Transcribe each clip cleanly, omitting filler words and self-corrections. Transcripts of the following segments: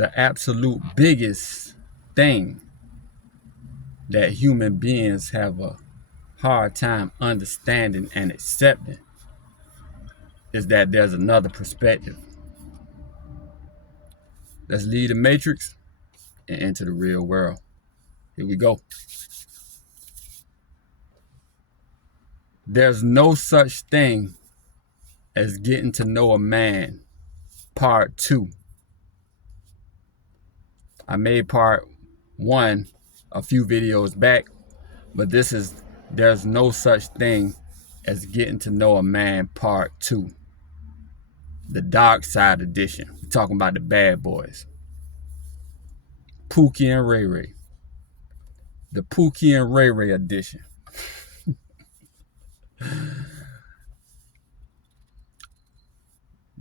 the absolute biggest thing that human beings have a hard time understanding and accepting is that there's another perspective. Let's leave the matrix and enter the real world. Here we go. There's no such thing as getting to know a man, part 2. I made part 1 a few videos back, but there's no such thing as getting to know a man, part 2. The dark side edition. We're talking about the bad boys. Pookie and Ray Ray. The Pookie and Ray Ray edition.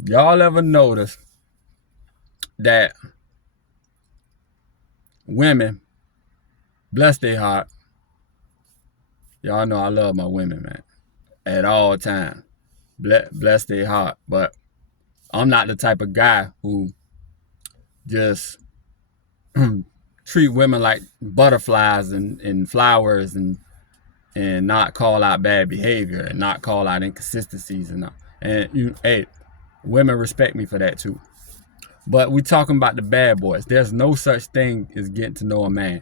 Y'all ever notice that women, bless their heart, y'all know I love my women, man, at all times. Bless their heart. But I'm not the type of guy who just treat women like butterflies and flowers and not call out bad behavior and not call out inconsistencies hey, women respect me for that too. But we talking about the bad boys. There's no such thing as getting to know a man.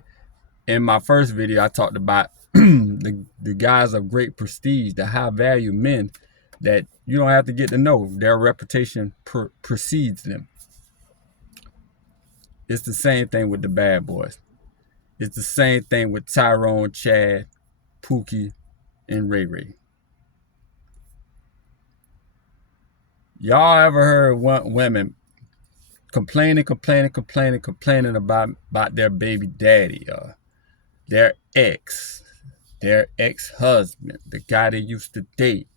In my first video, I talked about the guys of great prestige, the high value men that you don't have to get to know. Their reputation precedes them. It's the same thing with the bad boys. It's the same thing with Tyrone, Chad, Pookie, and Ray Ray. Y'all ever heard women complaining about their baby daddy, their ex-husband, the guy they used to date?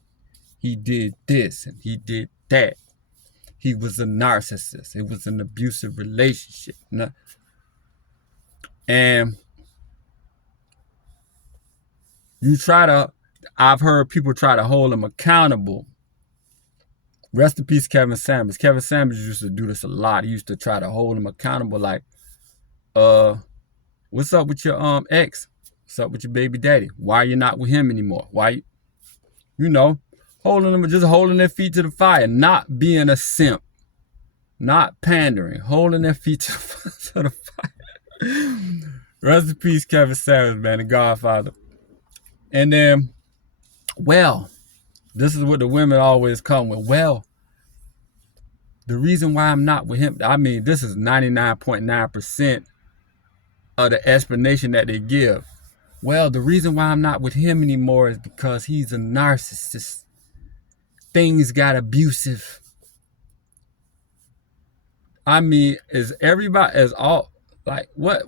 He did this and he did that. He was a narcissist. It was an abusive relationship. And I've heard people try to hold him accountable. Rest in peace, Kevin Samuels. Kevin Samuels used to do this a lot. He used to try to hold him accountable like, what's up with your ex? What's up with your baby daddy? Why are you not with him anymore? Why, holding their feet to the fire, not being a simp, not pandering, holding their feet to the fire. Rest in peace, Kevin Samuels, man, the Godfather. And then, this is what the women always come with. The reason why I'm not with him, I mean, this is 99.9% of the explanation that they give. The reason why I'm not with him anymore is because he's a narcissist. Things got abusive. I mean, is everybody, is all, like, what?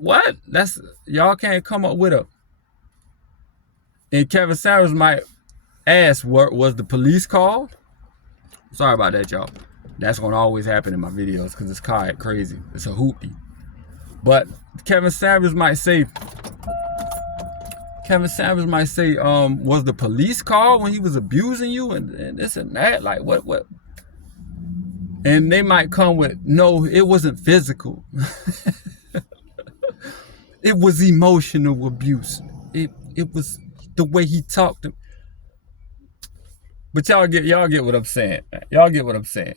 That's, y'all can't come up with a, and Kevin Samuels might ask, what was the police called? Sorry about that, y'all. That's gonna always happen in my videos because it's kind of crazy. It's a hoopty. But Kevin Samuels might say, was the police called when he was abusing you and this and that? Like, what? And they might come with, no, it wasn't physical. It was emotional abuse. It was the way he talked to. But y'all get what I'm saying. Y'all get what I'm saying.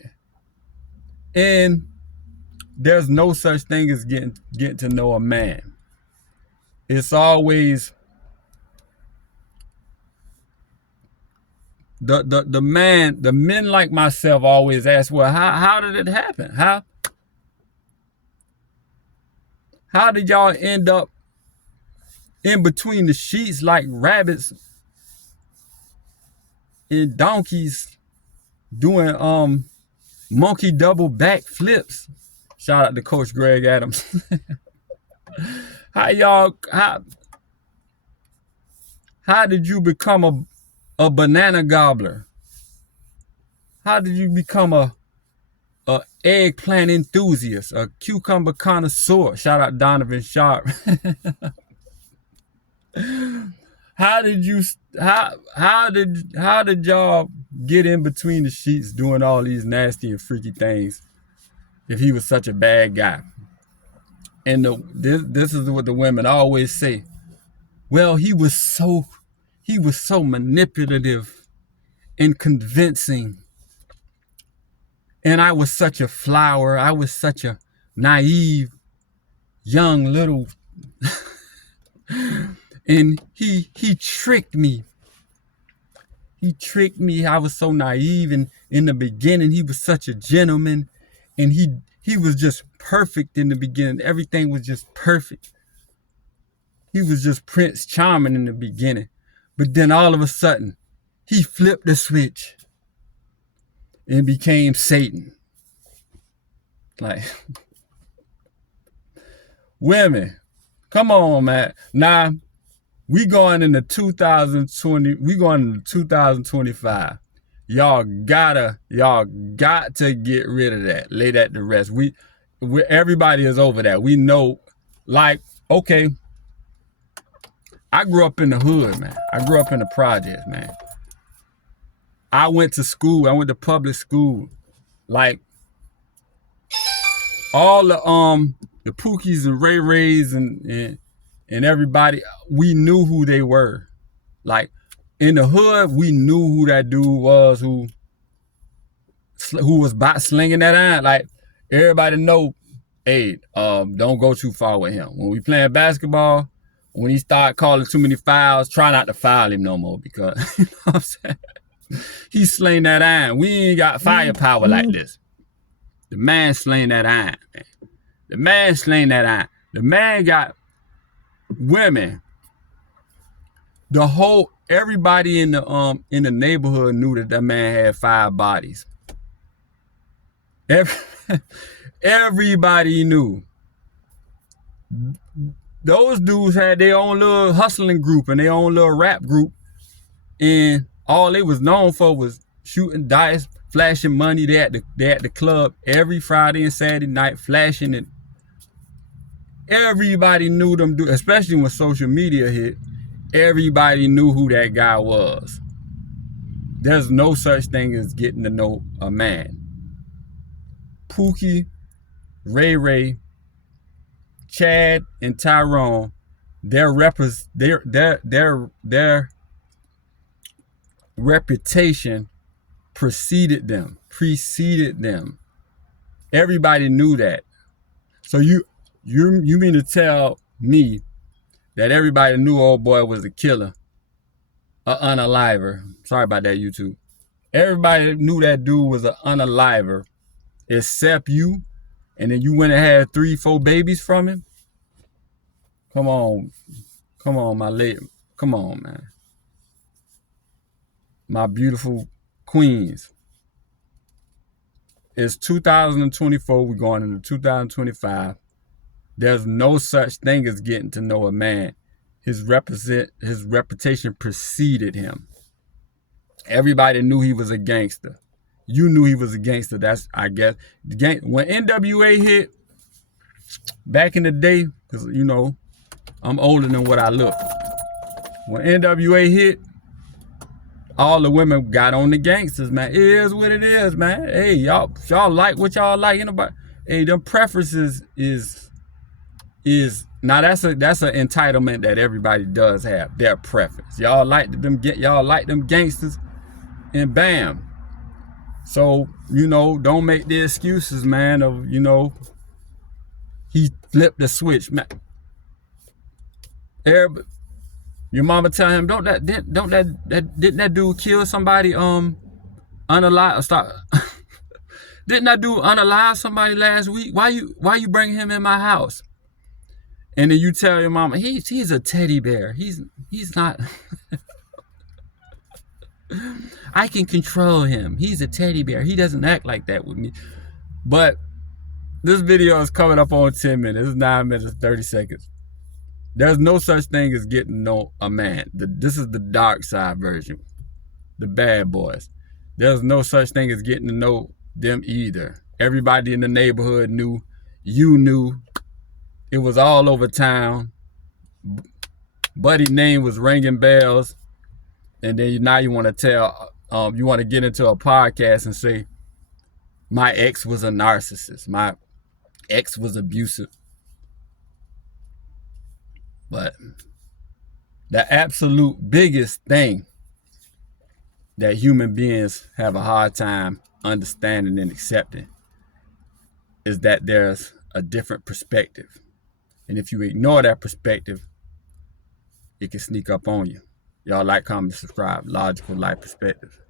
And there's no such thing as getting to know a man. It's always the men like myself always ask, well, how did it happen? How did y'all end up in between the sheets like rabbits and donkeys doing monkey double back flips? Shout out to Coach Greg Adams. How did you become a banana gobbler? How did you become a eggplant enthusiast, a cucumber connoisseur? Shout out Donovan Sharp. How did y'all get in between the sheets doing all these nasty and freaky things if he was such a bad guy? And this is what the women always say. Well, he was so manipulative and convincing. And I was such a flower. I was such a naive, young little. And he tricked me. He tricked me. I was so naive. And in the beginning, he was such a gentleman. And he was just perfect in the beginning. Everything was just perfect. He was just Prince Charming in the beginning. But then all of a sudden, he flipped the switch and became Satan. Like, women, come on, man. Now, we going into 2020, we going into 2025. Y'all got to get rid of that. Lay that to rest. Everybody is over that. We know, like, okay, I grew up in the hood, man. I grew up in the projects, man. I went to school. I went to public school. Like, all the Pookies and Ray Rays and everybody, we knew who they were. Like, in the hood, we knew who that dude was who was slinging that iron. Like, everybody know, hey, don't go too far with him. When we playing basketball, when he start calling too many fouls, try not to foul him no more, because you know what I'm saying? He slaying that iron. We ain't got firepower like this. The man slaying that iron, man. The man slaying that iron. The man got women. Everybody in the neighborhood knew that man had 5 bodies. Everybody knew. Those dudes had their own little hustling group and their own little rap group, and all they was known for was shooting dice, flashing money. They at the club every Friday and Saturday night, flashing it. Everybody knew them, especially when social media hit. Everybody knew who that guy was. There's no such thing as getting to know a man. Pookie, Ray Ray, Chad, and Tyrone, their reputation preceded them. Everybody knew that. So you mean to tell me that everybody knew old boy was a killer, a unaliver? Sorry about that, YouTube. Everybody knew that dude was an unaliver, except you, and then you went and had 3-4 babies from him? Come on, my lady. Come on, man. My beautiful queens. It's 2024. We're going into 2025. There's no such thing as getting to know a man. His reputation preceded him. Everybody knew he was a gangster. You knew he was a gangster. That's, I guess, when NWA hit back in the day, because you know I'm older than what I look. When NWA hit, all the women got on the gangsters, man. It is what it is, man. Hey, y'all like what y'all like. Anybody? Hey, them preferences is now that's an entitlement that everybody does have, their preference. Y'all like them gangsters, and bam. So, you know, don't make the excuses, man, of, you know, he flipped the switch, man. Your mama tell him, didn't that dude kill somebody, unalive, stop. Didn't that dude unalive somebody last week? Why you bring him in my house? And then you tell your mama, he's a teddy bear. He's not. I can control him. He's a teddy bear. He doesn't act like that with me. But this video is coming up on 10 minutes. It's 9 minutes, 30 seconds. There's no such thing as getting to know a man. This is the dark side version. The bad boys. There's no such thing as getting to know them either. Everybody in the neighborhood knew. You knew. It was all over town. Buddy's name was ringing bells. And then now you want to tell, you want to get into a podcast and say, my ex was a narcissist. My ex was abusive. But the absolute biggest thing that human beings have a hard time understanding and accepting is that there's a different perspective. And if you ignore that perspective, it can sneak up on you. Y'all like, comment, subscribe. Logical Life Perspective.